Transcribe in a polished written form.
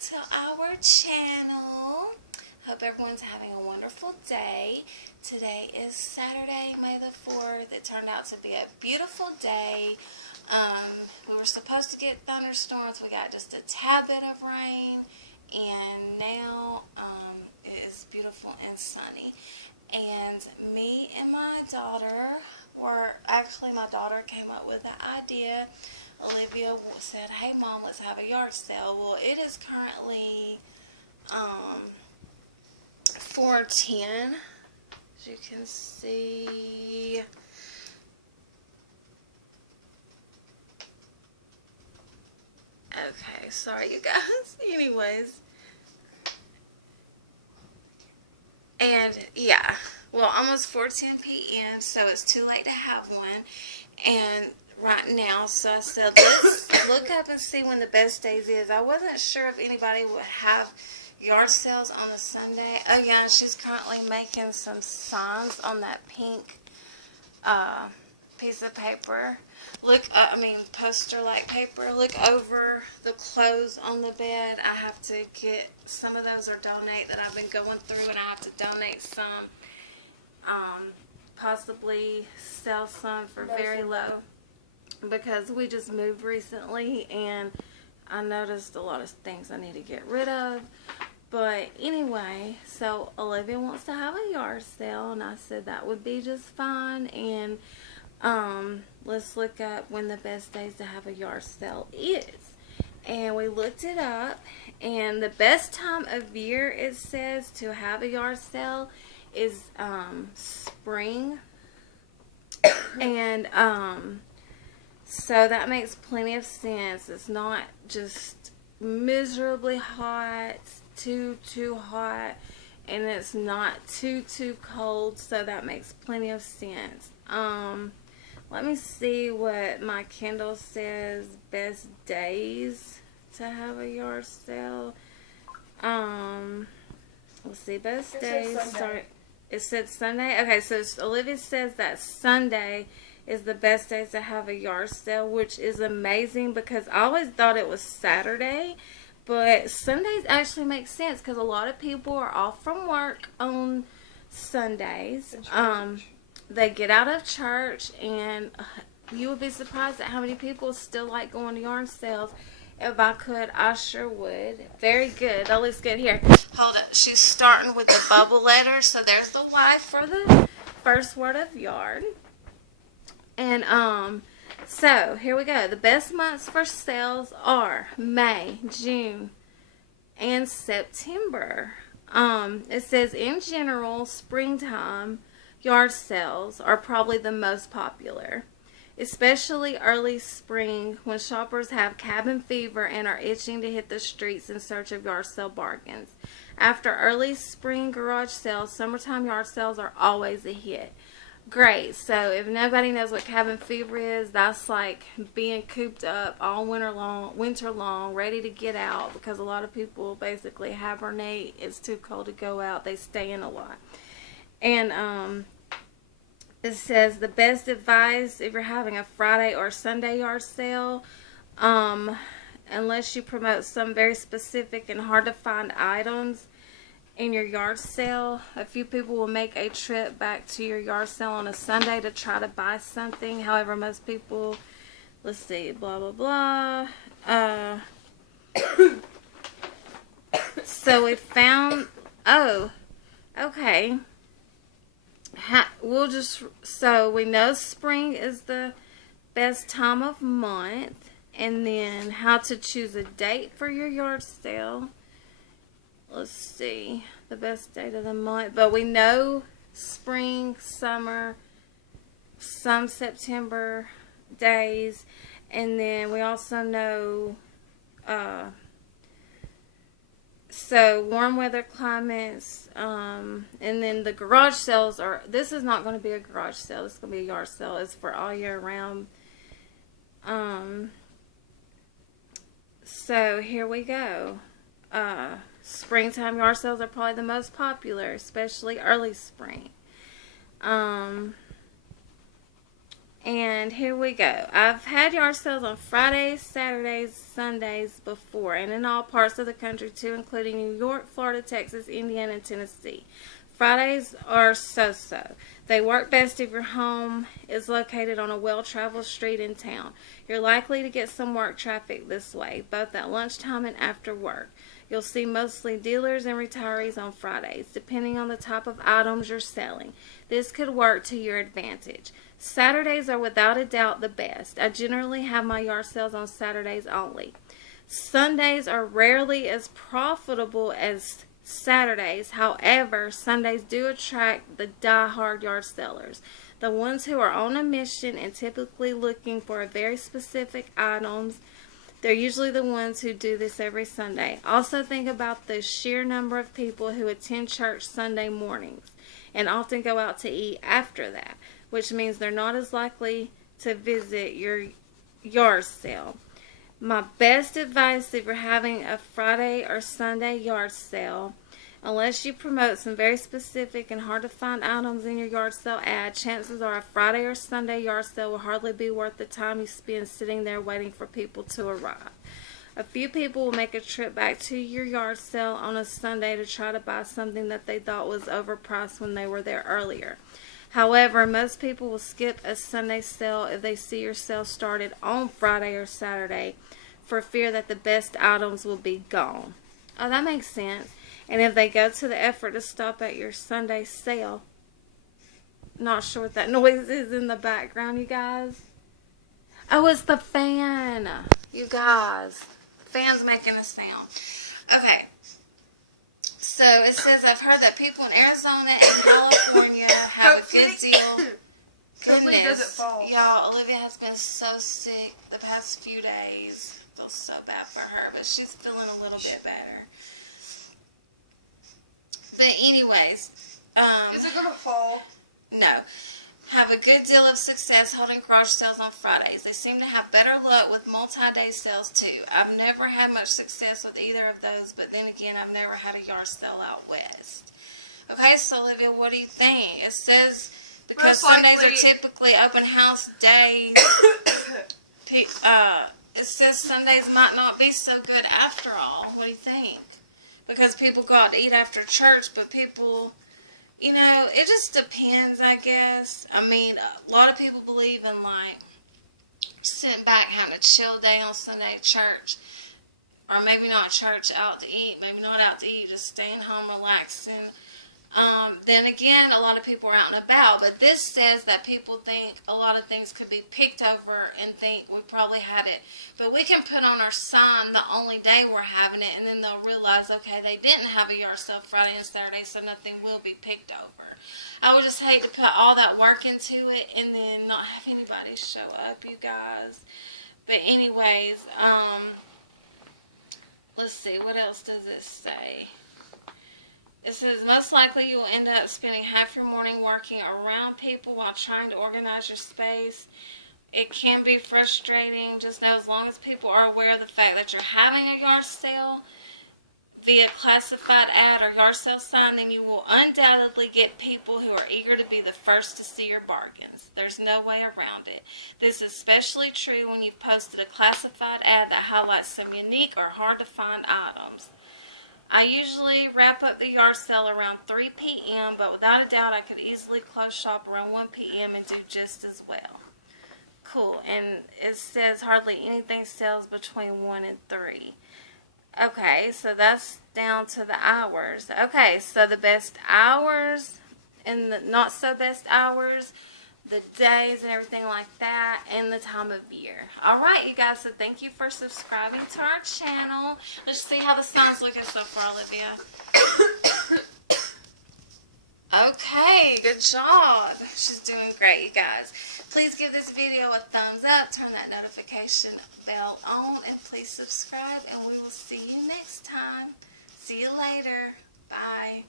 to our channel. Hope everyone's having a wonderful day. Today is Saturday, May the 4th. It turned out to be a beautiful day. We were supposed to get thunderstorms. We got just a tad bit of rain, and now it is beautiful and sunny. And me and my daughter my daughter came up with the idea. Olivia said, "Hey Mom, let's have a yard sale." Well, it is currently 4:10, as you can see. Okay, sorry you guys. Anyways. And yeah, well, almost 4:10 p.m., so it's too late to have one. And right now, so I said, let's look up and see when the best days is. I wasn't sure if anybody would have yard sales on a Sunday. Oh yeah, she's currently making some signs on that pink piece of paper. Poster-like paper. Look over the clothes on the bed. I have to get some of those or donate that I've been going through, and I have to donate some. Possibly sell some for very low, because we just moved recently and I noticed a lot of things I need to get rid of. But anyway, so Olivia wants to have a yard sale, and I said that would be just fine. And let's look up when the best days to have a yard sale is. And we looked it up, and the best time of year, it says, to have a yard sale is spring. And so that makes plenty of sense. It's not just miserably hot, too hot, and it's not too cold, so that makes plenty of sense. Let me see what my Kindle says, best days to have a yard sale. Let's see, best days. Sorry, it said Sunday. Okay, so Olivia says that Sunday is the best days to have a yard sale, which is amazing, because I always thought it was Saturday, but Sundays actually make sense because a lot of people are off from work on Sundays. They get out of church, and you would be surprised at how many people still like going to yard sales. If I could, I sure would. Very good. That looks good. Here, hold up. She's starting with the bubble letter. So there's the Y for the first word of yard. And so here we go. The best months for sales are May, June, and September. It says in general, springtime yard sales are probably the most popular, especially early spring, when shoppers have cabin fever and are itching to hit the streets in search of yard sale bargains. After early spring garage sales, summertime yard sales are always a hit. Great. So if nobody knows what cabin fever is, that's like being cooped up all winter long, ready to get out, because a lot of people basically hibernate. It's too cold to go out. They stay in a lot. And it says the best advice if you're having a Friday or Sunday yard sale, unless you promote some very specific and hard to find items in your yard sale, a few people will make a trip back to your yard sale on a Sunday to try to buy something. However, most people, let's see, blah blah blah. So we found, oh, okay. So we know spring is the best time of month, and then how to choose a date for your yard sale. Let's see, the best date of the month, but we know spring, summer, some September days, and then we also know so warm weather climates, and then the garage sales are, this is not going to be a garage sale, this is going to be a yard sale. It's for all year round. So here we go. Springtime yard sales are probably the most popular, especially early spring. And here we go. I've had yard sales on Fridays, Saturdays, Sundays before, and in all parts of the country too, including New York, Florida, Texas, Indiana, and Tennessee. Fridays are so-so. They work best if your home is located on a well-traveled street in town. You're likely to get some work traffic this way, both at lunchtime and after work. You'll see mostly dealers and retirees on Fridays, depending on the type of items you're selling. This could work to your advantage. Saturdays are without a doubt the best. I generally have my yard sales on Saturdays only. Sundays are rarely as profitable as Saturdays. However, Sundays do attract the die-hard yard sellers, the ones who are on a mission and typically looking for a very specific items. They're usually the ones who do this every Sunday. Also think about the sheer number of people who attend church Sunday mornings and often go out to eat after that, which means they're not as likely to visit your yard sale. My best advice if you're having a Friday or Sunday yard sale, unless you promote some very specific and hard to find items in your yard sale ad, chances are a Friday or Sunday yard sale will hardly be worth the time you spend sitting there waiting for people to arrive. A few people will make a trip back to your yard sale on a Sunday to try to buy something that they thought was overpriced when they were there earlier. However, most people will skip a Sunday sale if they see your sale started on Friday or Saturday for fear that the best items will be gone. Oh, that makes sense. And if they go to the effort to stop at your Sunday sale, not sure what that noise is in the background, you guys. Oh, it's the fan. You guys, the fan's making a sound. Okay. So it says, I've heard that people in Arizona and California have a good deal. Hopefully it doesn't fall. Y'all, Olivia has been so sick the past few days. I feel so bad for her, but she's feeling a little bit better. But anyways, is it gonna fall? No. Have a good deal of success holding garage sales on Fridays. They seem to have better luck with multi-day sales too. I've never had much success with either of those, but then again, I've never had a yard sale out west. Okay, so Olivia, what do you think? It says because Sundays are typically open house days. It says Sundays might not be so good after all. What do you think? Because people go out to eat after church, but people, you know, it just depends, I guess. I mean, a lot of people believe in, like, sitting back, having a chill day on Sunday at church. Or maybe not church, out to eat. Maybe not out to eat, just staying home, relaxing. Then again, a lot of people are out and about. But this says that people think a lot of things could be picked over and think we probably had it. But we can put on our sign the only day we're having it, and then they'll realize, okay, they didn't have a yard sale Friday and Saturday, so nothing will be picked over. I would just hate to put all that work into it and then not have anybody show up, you guys. But anyways, let's see, what else does this say? It says, most likely you will end up spending half your morning working around people while trying to organize your space. It can be frustrating. Just know as long as people are aware of the fact that you're having a yard sale via classified ad or yard sale sign, then you will undoubtedly get people who are eager to be the first to see your bargains. There's no way around it. This is especially true when you've posted a classified ad that highlights some unique or hard to find items. I usually wrap up the yard sale around 3 p.m., but without a doubt I could easily close shop around 1 p.m. and do just as well. Cool, and it says hardly anything sells between 1 and 3. Okay, so that's down to the hours. Okay, so the best hours and the not so best hours, the days and everything like that, and the time of year. Alright, you guys, so thank you for subscribing to our channel. Let's see how the sound's looking so far, Olivia. Okay, good job. She's doing great, you guys. Please give this video a thumbs up, turn that notification bell on, and please subscribe, and we will see you next time. See you later. Bye.